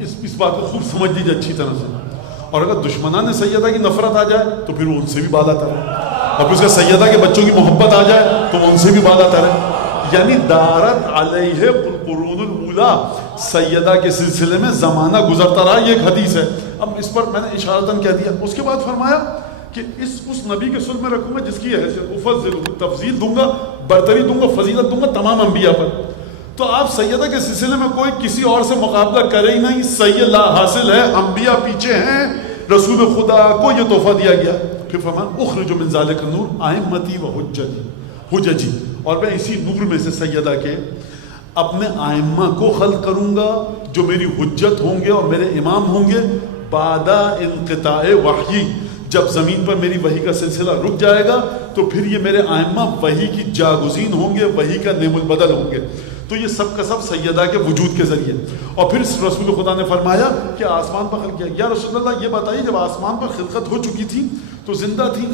اس بات کو خوب سمجھ لیجیے اچھی طرح سے. اور اگر دشمنان سیدہ کی نفرت آ جائے تو پھر وہ ان سے بھی بالا تر ہے, اور پھر اس کے سیدہ کے بچوں کی محبت آ جائے تو وہ ان سے بھی بالا تر ہے. یعنی دارت علیہ القرون الاولی, سیدہ کے سلسلے میں زمانہ گزرتا رہا, یہ ایک حدیث ہے. اب اس پر میں نے اشارتاً کہہ دیا. اس کے بعد فرمایا کہ اس نبی کے صلب میں رکھوں گا جس کی حیثیت افضل, تفضیل دوں گا, برتری دوں گا, فضیلت دوں گا تمام انبیاء پر. تو آپ سیدہ کے سلسلے میں کوئی کسی اور سے مقابلہ کرے ہی نہیں, سیدہ حاصل ہے, انبیاء پیچھے ہیں, رسول خدا کو یہ تحفہ دیا گیا. پھر فرمایا اخرج من ذالک النور ائمتی و حججی, اور میں اسی نور میں سے سیدہ کے اپنے ائمہ کو خلق کروں گا جو میری حجت ہوں گے اور میرے امام ہوں گے بعد انقطاع وحی. جب زمین پر میری وحی کا سلسلہ رک جائے گا تو پھر یہ میرے ائمہ وحی کی جاگزین ہوں گے, وحی کا نعم البدل ہوں گے. تو یہ سب کا سب سیدہ کے وجود کے ذریعے. اور پھر رسول خدا نے فرمایا کہ آسمان پر خلق کیا. یا رسول اللہ یہ بتائیے جب آسمان پر خلقت ہو چکی تھی تو زندہ تھی؟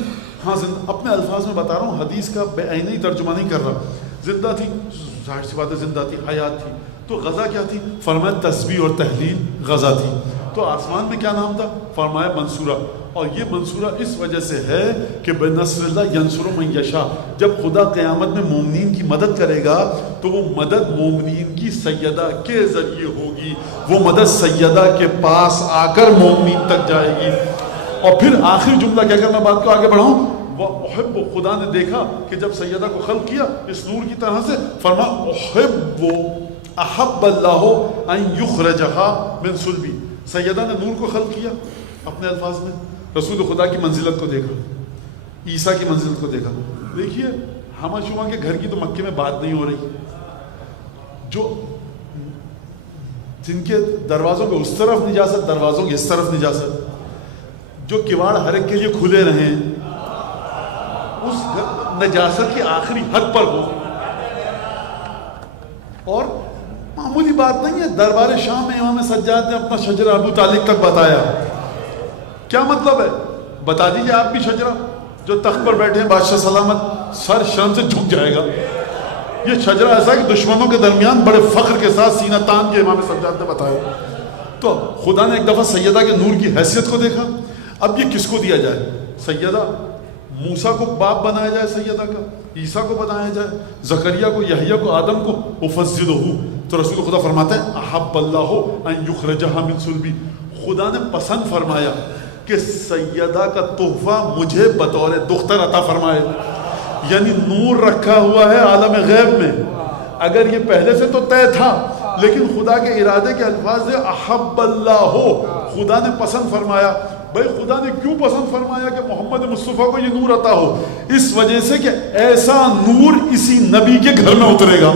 ہاں زندہ. اپنے الفاظ میں بتا رہا ہوں, حدیث کا بے عینی ترجمہ نہیں کر رہا. زندہ تھی, ظاہر سی بات ہے زندہ تھی, حیات تھی. تو غذا کیا تھی؟ فرمایا تسبیح اور تحلیل غذا تھی. تو آسمان میں کیا نام تھا؟ فرمایا منصورہ. اور یہ منصورہ اس وجہ سے ہے کہ بنصر اللہ ینصر من یشاء, جب خدا قیامت میں مومنین کی مدد کرے گا تو وہ مدد مومنین کی سیدہ کے ذریعے ہوگی, وہ مدد سیدہ کے پاس آ کر مومنین تک جائے گی. اور پھر آخری جملہ کہہ کر میں بات کو آگے بڑھاؤں, وہ احب, خدا نے دیکھا کہ جب سیدہ کو خلق کیا اس نور کی طرح سے, فرما احب احب اللہ ان یخرجها من صلبی. سیدہ نے نور کو خلق کیا اپنے الفاظ میں, رسول خدا کی منزلت کو دیکھا, عیسیٰ کی منزلت کو دیکھا. دیکھیے ہما شما کے گھر کی تو مکے میں بات نہیں ہو رہی, جو جن کے دروازوں کے اس طرف نجاست, دروازوں کے اس طرف نجاست, جو کواڑ ہر ایک کے لیے کھلے رہیں, اس نجاست کی آخری حد پر ہو. اور معمولی بات نہیں ہے, دربار شام میں امام سجاد نے اپنا شجرہ ابو طالب تک بتایا. کیا مطلب ہے؟ بتا دیجئے آپ بھی شجرہ جو تخت پر بیٹھے ہیں بادشاہ سلامت, سر شرم سے جھک جائے گا. یہ شجرہ ایسا ہے کہ دشمنوں کے درمیان بڑے فخر کے ساتھ سینہ تان کے امام سجاد نے بتایا. تو خدا نے ایک دفعہ سیدہ کے نور کی حیثیت کو دیکھا. اب یہ کس کو دیا جائے؟ سیدہ موسیٰ کو باپ بنایا جائے سیدہ کا, عیسیٰ کو بنایا جائے, زکریا کو, یحییٰ کو, آدم کو, افضلہ. تو رسول خدا فرماتے ہیں احب اللہ ان یخرجها من صلبی, خدا نے پسند فرمایا کہ سیدہ کا تحفہ مجھے بطور دختر عطا فرمائے. یعنی نور رکھا ہوا ہے عالم غیب میں. اگر یہ پہلے سے تو طے تھا, لیکن خدا کے ارادے کے الفاظ سے احب اللہ, خدا نے پسند فرمایا. بھائی خدا نے کیوں پسند فرمایا کہ محمد مصطفیٰ کو یہ نور عطا ہو؟ اس وجہ سے کہ ایسا نور اسی نبی کے گھر میں اترے گا.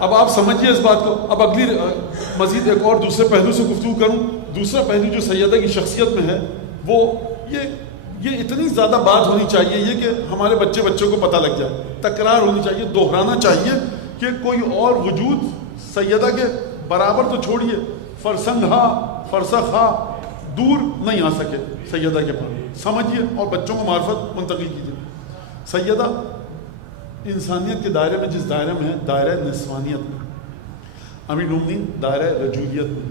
اب آپ سمجھیے اس بات کو. اب اگلی مزید ایک اور دوسرے پہلو سے گفتگو کروں. دوسرا پہلو جو سیدہ کی شخصیت میں ہے وہ یہ اتنی زیادہ بات ہونی چاہیے یہ کہ ہمارے بچوں کو پتہ لگ جائے, تکرار ہونی چاہیے, دہرانا چاہیے کہ کوئی اور وجود سیدہ کے برابر تو چھوڑیے, فرسنگھا فرسخا دور نہیں آ سکے سیدہ کے پاس. سمجھیے اور بچوں کو معرفت منتقل کیجیے. سیدہ انسانیت کے دائرے میں جس دائرے میں ہے, دائرہ نسوانیت میں, امیر المومنین دائرہ رجولیت میں,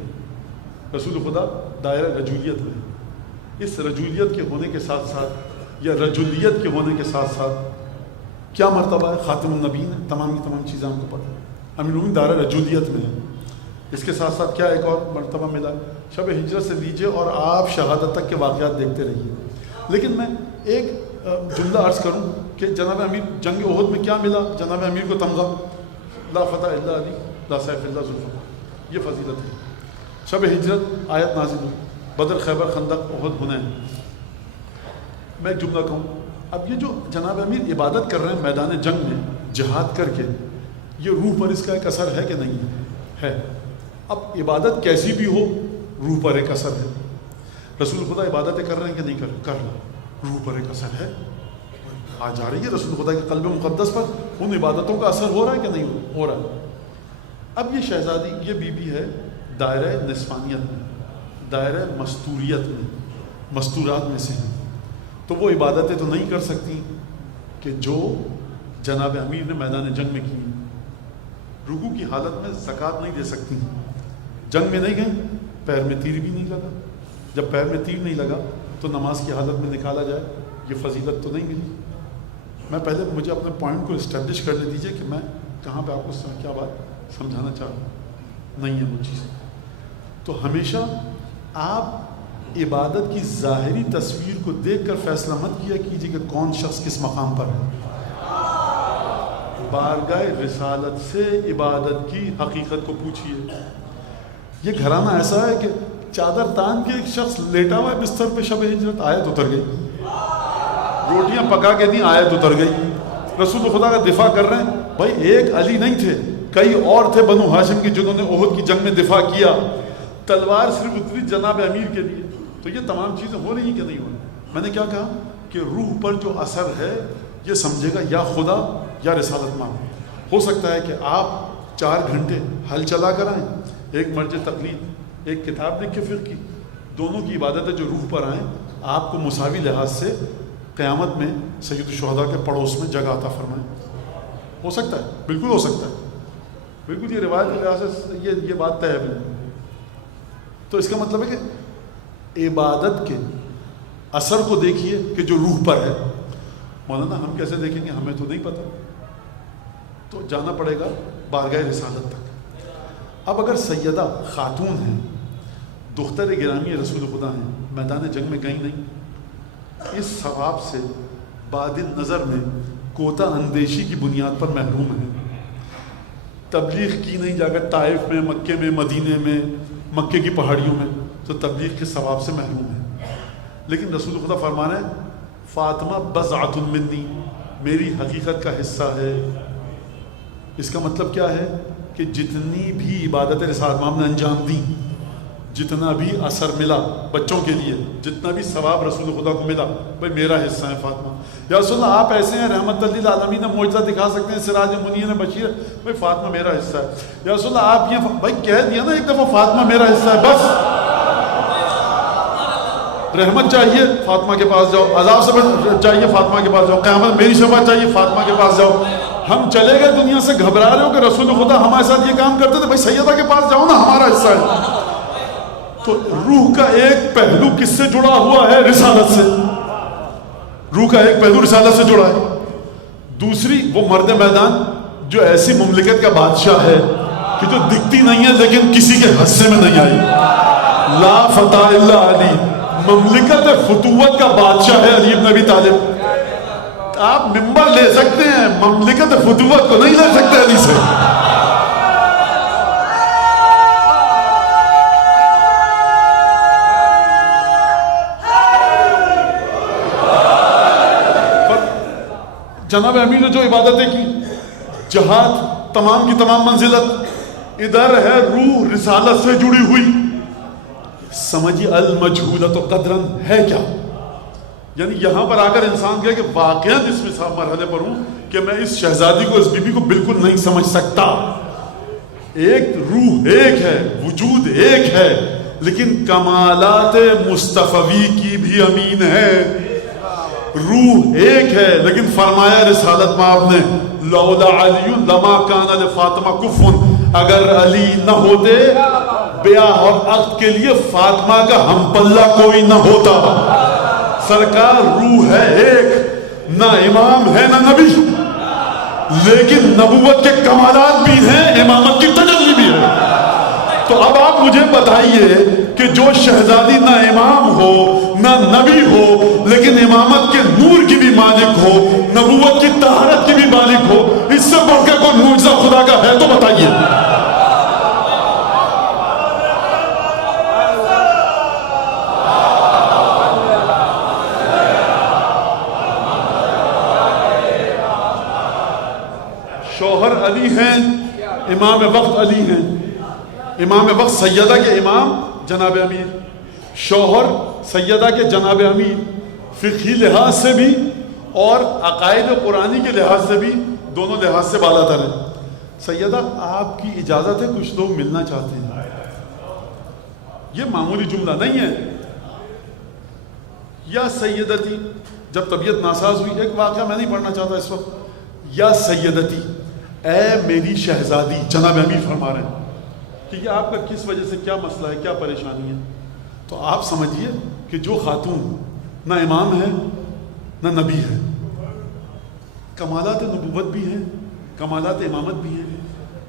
رسول خدا دائرہ رجولیت میں. اس رجولیت کے ہونے کے ساتھ ساتھ یا رجولیت کے ہونے کے ساتھ ساتھ کیا مرتبہ ہے؟ خاتم النبیین ہے. تمام کی تمام چیزیں ہم کو پتہ ہے. امیر المومنین دائرہ رجولیت میں ہے. اس کے ساتھ ساتھ کیا ایک اور مرتبہ ملا, شب ہجرت سے لیجیے اور آپ شہادت تک کے واقعات دیکھتے رہیے. لیکن میں ایک جملہ عرض کروں کہ جناب امیر جنگ احد میں کیا ملا؟ جناب امیر کو تمغہ, لا فتح الا علی لا سیف الا ذوالفقار, یہ فضیلت ہے. شب ہجرت آیت نازل ہوئی, بدر, خیبر, خندق, احد, حنین. میں ایک جملہ کہوں, اب یہ جو جناب امیر عبادت کر رہے ہیں میدان جنگ میں جہاد کر کے, یہ روح پر اس کا ایک اثر ہے کہ نہیں ہے؟ اب عبادت کیسی بھی ہو روح پر ایک اثر ہے. رسول خدا عبادتیں کر رہے ہیں کہ نہیں کر رہے؟ روح پر ایک اثر ہے, آ جا رہی ہے رسول خدا کے قلب مقدس پر. ان عبادتوں کا اثر ہو رہا ہے کہ نہیں ہو رہا ہے؟ اب یہ شہزادی، یہ بیوی ہے دائرہ نسوانیت میں، دائرہ مستوریت میں، مستورات میں سے ہیں، تو وہ عبادتیں تو نہیں کر سکتی کہ جو جناب امیر نے میدان جنگ میں کی. رکوع کی حالت میں زکوٰۃ نہیں دے سکتی، جنگ میں نہیں گئیں، پیر میں تیر بھی نہیں لگا، جب پیر میں تیر نہیں لگا تو نماز کی حالت میں نکالا جائے، یہ فضیلت تو نہیں ملی. میں پہلے مجھے اپنے پوائنٹ کو اسٹیبلش کرنے دیجیے کہ میں کہاں پہ آپ کو کیا بات سمجھانا چاہ رہا ہوں. نہیں ہے وہ چیز. تو ہمیشہ آپ عبادت کی ظاہری تصویر کو دیکھ کر فیصلہ مت کیا کیجیے کہ کون شخص کس مقام پر ہے. بارگاہ رسالت سے عبادت کی حقیقت کو پوچھیے. یہ گھرانہ ایسا ہے کہ چادر تان کے ایک شخص لیٹا ہوا ہے بستر پہ شب ہجرت، آیت اتر گئی، روٹیاں پکا کے دیں، آیت اتر گئی، رسول خدا کا دفاع کر رہے ہیں. بھائی ایک علی نہیں تھے، کئی اور تھے بنو ہاشم کے جنہوں نے احد کی جنگ میں دفاع کیا. تلوار صرف اتری جناب امیر کے لیے. تو یہ تمام چیزیں ہو رہی ہیں کہ نہیں ہو رہی؟ میں نے کیا کہا کہ روح پر جو اثر ہے یہ سمجھے گا یا خدا یا رسالت مان. ہو سکتا ہے کہ آپ 4 گھنٹے حل چلا کر آئیں، ایک مرج تقلید، ایک کتاب لکھ کے فقہ کی، دونوں کی عبادتیں جو روح پر آئیں آپ کو مساوی لحاظ سے قیامت میں سید الشہداء کے پڑوس میں جگہ عطا فرمائیں. ہو سکتا ہے، بالکل ہو سکتا ہے، بالکل. یہ روایت کے لحاظ سے یہ بات طے ہے. تو اس کا مطلب ہے کہ عبادت کے اثر کو دیکھیے کہ جو روح پر ہے. مولانا ہم کیسے دیکھیں گے؟ ہمیں تو نہیں پتہ. تو جانا پڑے گا بارگاہ رسالت تک. اب اگر سیدہ خاتون ہیں، دختر گرامی رسول خدا ہیں، میدان جنگ میں گئی نہیں، اس ثواب سے بعد نظر میں کوتا اندیشی کی بنیاد پر محروم ہیں. تبلیغ کی نہیں جا کر طائف میں، مکے میں، مدینے میں، مکے کی پہاڑیوں میں، تو تبلیغ کے ثواب سے محروم ہیں. لیکن رسول خدا فرما رہے ہیں فاطمہ بضعۃ منی، میری حقیقت کا حصہ ہے. اس کا مطلب کیا ہے کہ جتنی بھی عبادت رسالت میں نے انجام دی، جتنا بھی اثر ملا بچوں کے لیے، جتنا بھی ثواب رسول خدا کو ملا، بھائی میرا حصہ ہے فاطمہ. یا رسول اللہ آپ ایسے ہیں رحمت للعالمین، معجزہ دکھا سکتے ہیں، سراج منیر بشیر، بھائی فاطمہ میرا حصہ ہے. یا رسول اللہ آپ یہ بھائی کہہ دیا نا ایک دفعہ فاطمہ میرا حصہ ہے، بس رحمت چاہیے فاطمہ کے پاس جاؤ، عذاب سے چاہیے فاطمہ کے پاس جاؤ، قیامت میری شفاعت چاہیے فاطمہ کے پاس جاؤ. ہم چلے گئے دنیا سے گھبرا رہے ہو کہ رسول خدا ہمارے ساتھ یہ کام کرتے تھے، بھائی سیدہ کے پاس جاؤ نا، ہمارا حصہ ہے. تو روح کا ایک پہلو کس سے جڑا ہوا ہے؟ رسالت سے. روح کا ایک پہلو رسالت سے جڑا ہے. دوسری وہ مرد میدان جو ایسی مملکت کا بادشاہ ہے کہ جو دکھتی نہیں ہے لیکن کسی کے حصے میں نہیں آئی. لا فتح الا علی، مملکت فتوت کا بادشاہ ہے علی بن ابی طالب. آپ ممبر لے سکتے ہیں، مملکت فتوت کو نہیں لے سکتے علی سے. جناب امیر نے جو عبادتیں کی، جہاد، تمام کی تمام منزلت، ادھر ہے روح رسالت سے جڑی ہوئی. سمجھی المجہولۃ قدرن ہے کیا؟ یعنی یہاں پر آ کر انسان کہے کہ واقعاً اس مرحلے پر ہوں کہ میں اس شہزادی کو، اس بی بی کو بالکل نہیں سمجھ سکتا. ایک روح ایک ہے، وجود ایک ہے، لیکن کمالات مصطفی کی بھی امین ہے. روح ایک ہے لیکن فرمایا رسالت میں آپ نے لولا علی لما کان لفاطمہ کفن، اگر علی نہ ہوتے بیاہ اور عقد کے لیے فاطمہ کا ہم پلہ کوئی نہ ہوتا. سرکار روح ہے ایک، نہ امام ہے نہ نبی، لیکن نبوت کے کمالات بھی ہیں، امامت کی تجلی بھی ہے. تو اب آپ مجھے بتائیے کہ جو شہزادی نہ امام ہو نہ نبی ہو لیکن امامت کے نور کی بھی مالک ہو، نبوت کی طہارت کی بھی مالک ہو، اس سے بڑھ کے کوئی معجزہ خدا کا ہے تو بتائیے. شوہر علی ہیں، امام وقت علی ہیں. امام وقت سیدہ کے امام جناب امیر، شوہر سیدہ کے جناب امیر. فقہی لحاظ سے بھی اور عقائد قرآنی کے لحاظ سے بھی دونوں لحاظ سے بالا تر ہیں. سیدہ آپ کی اجازت ہے کچھ لوگ ملنا چاہتے ہیں. یہ معمولی جملہ نہیں ہے. یا سیدتی، جب طبیعت ناساز ہوئی، ایک واقعہ میں نہیں پڑھنا چاہتا اس وقت. یا سیدتی، اے میری شہزادی، جناب امیر فرما رہے ہیں کہ یہ آپ کا کس وجہ سے کیا مسئلہ ہے، کیا پریشانی ہے. تو آپ سمجھیے کہ جو خاتون نہ امام ہے نہ نبی ہے، کمالات نبوت بھی ہیں، کمالات امامت بھی ہیں.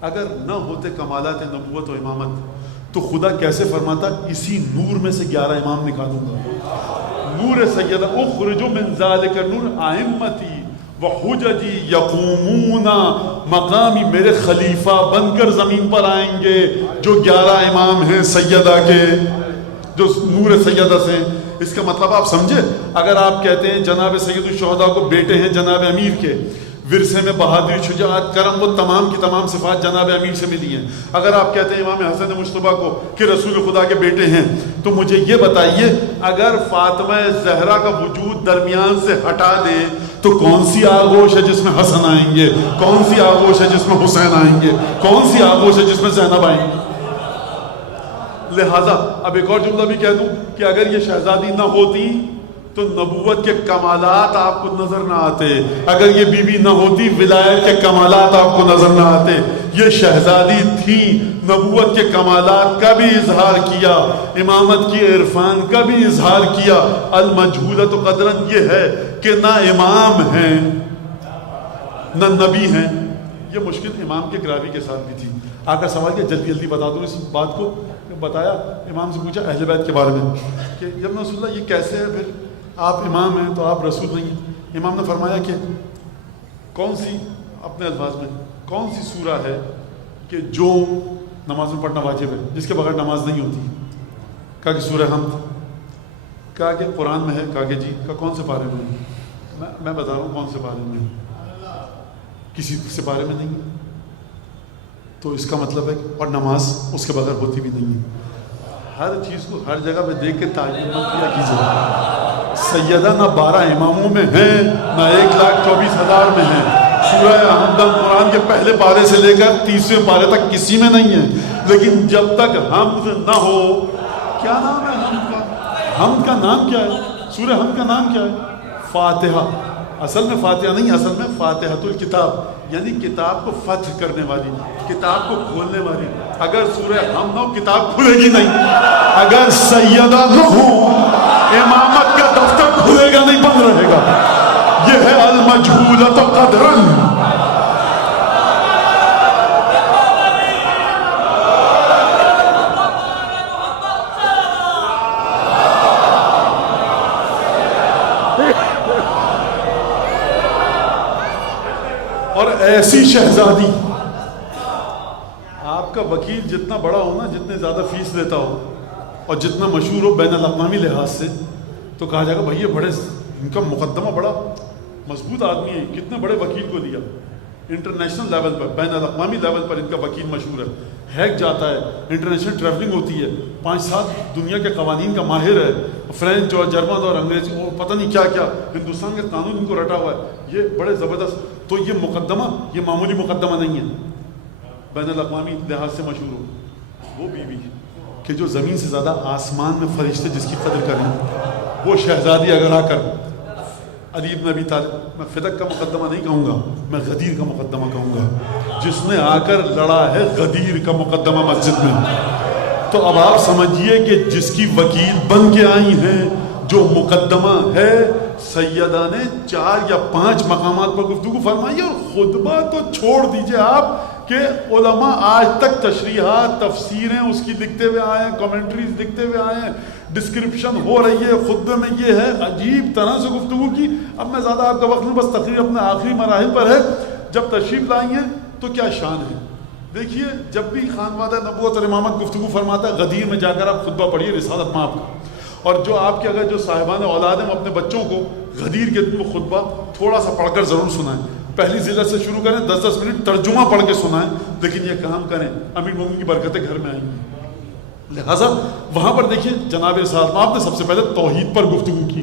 اگر نہ ہوتے کمالات نبوت و امامت تو خدا کیسے فرماتا اسی نور میں سے 11 امام نکالوں گا. نور سیدہ اخرج من ذالک نور ائمتی وحججی یقومون مقامی، میرے خلیفہ بن کر زمین پر آئیں گے جو 11 امام ہیں سیدہ کے، جو نور سیدہ سے. اس کا مطلب آپ سمجھے، اگر آپ کہتے ہیں جناب سید الشہداء کو بیٹے ہیں جناب امیر کے، ورثے میں بہادری، شجاعت، کرم، وہ تمام کی تمام صفات جناب امیر سے ملی ہیں. اگر آپ کہتے ہیں امام حسن مجتبیٰ کو کہ رسول خدا کے بیٹے ہیں، تو مجھے یہ بتائیے اگر فاطمہ زہرا کا وجود درمیان سے ہٹا دے تو کون سی آغوش ہے جس میں حسن آئیں گے، کون سی آغوش ہے جس میں حسین آئیں گے، کون سی آغوش ہے جس میں زینب آئیں گے. لہٰذا اب ایک اور جملہ بھی کہہ دوں کہ اگر یہ شہزادی نہ ہوتی تو نبوت کے کمالات آپ کو نظر نہ آتے. اگر یہ بیوی نہ ہوتی ولایت کے کمالات آپ کو نظر نہ آتے. یہ شہزادی تھی، نبوت کے کمالات کا بھی اظہار کیا، امامت کی عرفان کا بھی اظہار کیا. المجہولۃ قدراً یہ ہے کہ نہ امام ہیں نہ نبی ہیں. یہ مشکل امام کے گراوی کے ساتھ بھی تھی. آقا سوال کیا، جلدی جلدی بتا دوں اس بات کو. بتایا، امام سے پوچھا اہل بیت کے بارے میں کہ یا رسول اللہ یہ کیسے ہے، پھر آپ امام ہیں تو آپ رسول نہیں ہیں. امام نے فرمایا کہ کون سی، اپنے الفاظ میں، کون سی سورہ ہے کہ جو نماز میں پڑھنا واجب ہے، جس کے بغیر نماز نہیں ہوتی. کہا کہ سورہ حمد. کہا کہ قرآن میں ہے. کہا کہ جی. کہا کون سے پارے میں ہے؟ میں بتا رہا ہوں کون سے پارے میں ہے. کسی سے پارے میں نہیں. تو اس کا مطلب ہے اور نماز اس کے بغیر ہوتی بھی نہیں ہے. ہر چیز کو ہر جگہ پہ دیکھ کے تعین نہ کیا کیجیے. سیدہ نہ 12 اماموں میں ہیں نہ 1,24,000 میں ہیں. سورہ حمد قرآن کے پہلے پارے سے لے کر 30ویں پارے تک کسی میں نہیں ہے. لیکن جب تک حمد نہ ہو، کیا نام ہے حمد کا؟ حمد کا نام کیا ہے؟ سورہ حمد کا نام کیا ہے؟ فاتحہ. اصل میں فاتحہ نہیں، اصل میں فاتحۃ الکتاب، یعنی کتاب کو فتح کرنے والی، کتاب کو کھولنے والی. اگر سورہ حمد ہو کتاب کھلے گی نہیں. اگر سیدہ نہ ہو امامت کا دفتر کھلے گا نہیں، بند رہے گا. یہ ہے المجہولۃ قدراً. اور ایسی شہزادی، آپ کا وکیل جتنا بڑا ہو نا، جتنے زیادہ فیس لیتا ہو اور جتنا مشہور ہو بین الاقوامی لحاظ سے، تو کہا جائے گا بھائی یہ بڑے، ان کا مقدمہ بڑا مضبوط آدمی ہے، کتنے بڑے وکیل کو لیا. انٹرنیشنل لیول پر، بین الاقوامی لیول پر ان کا وکیل مشہور ہے. ہیک جاتا ہے، انٹرنیشنل ٹریولنگ ہوتی ہے، 5-7 دنیا کے قوانین کا ماہر ہے، فرینچ اور جرمن اور انگریزی اور پتہ نہیں کیا کیا، ہندوستان کے قانون ان کو رٹا ہوا ہے. یہ بڑے زبردست. تو یہ مقدمہ، یہ معمولی مقدمہ نہیں ہے، بین الاقوامی لحاظ سے مشہور ہو. وہ بیوی کہ جو زمین سے زیادہ آسمان میں فرشتے جس کی قدر کریں، وہ شہزادی اگر آ کر علی بن ابی طالب، میں فدق کا مقدمہ نہیں کہوں گا، میں غدیر کا مقدمہ کہوں گا، جس نے آ کر لڑا ہے غدیر کا مقدمہ مسجد میں. تو اب آپ سمجھیے کہ جس کی وکیل بن کے آئی ہیں، جو مقدمہ ہے، سیدہ نے 4 یا 5 مقامات پر گفتگو فرمائی. اور خطبہ تو چھوڑ دیجئے آپ کہ علماء آج تک تشریحات، تفسیریں اس کی لکھتے ہوئے آئے ہیں، کمنٹریز لکھتے ہوئے آئے ہیں، ڈسکرپشن ہو رہی ہے، خطبے میں یہ ہے، عجیب طرح سے گفتگو کی. اب میں زیادہ آپ کا وقت نہیں، بس تقریر اپنے آخری مراحل پر ہے. جب تشریف لائی ہیں تو کیا شان ہے. دیکھیے جب بھی خانوادہ نبوت اور امامت گفتگو فرماتا ہے، غدیر میں جا کر آپ خطبہ پڑھیے رسالت میں آپ کا. اور جو آپ کے اگر جو صاحبان اولاد ہیں وہ اپنے بچوں کو غدیر کے خطبہ تھوڑا سا پڑھ کر ضرور سنائیں. پہلی ذلت سے شروع کریں، 10-10 منٹ ترجمہ پڑھ کے سنائیں، لیکن یہ کام کریں، امیر مومن کی برکتیں گھر میں آئیں گی. لہٰذا وہاں پر دیکھیے جناب رسالت آپ نے سب سے پہلے توحید پر گفتگو کی.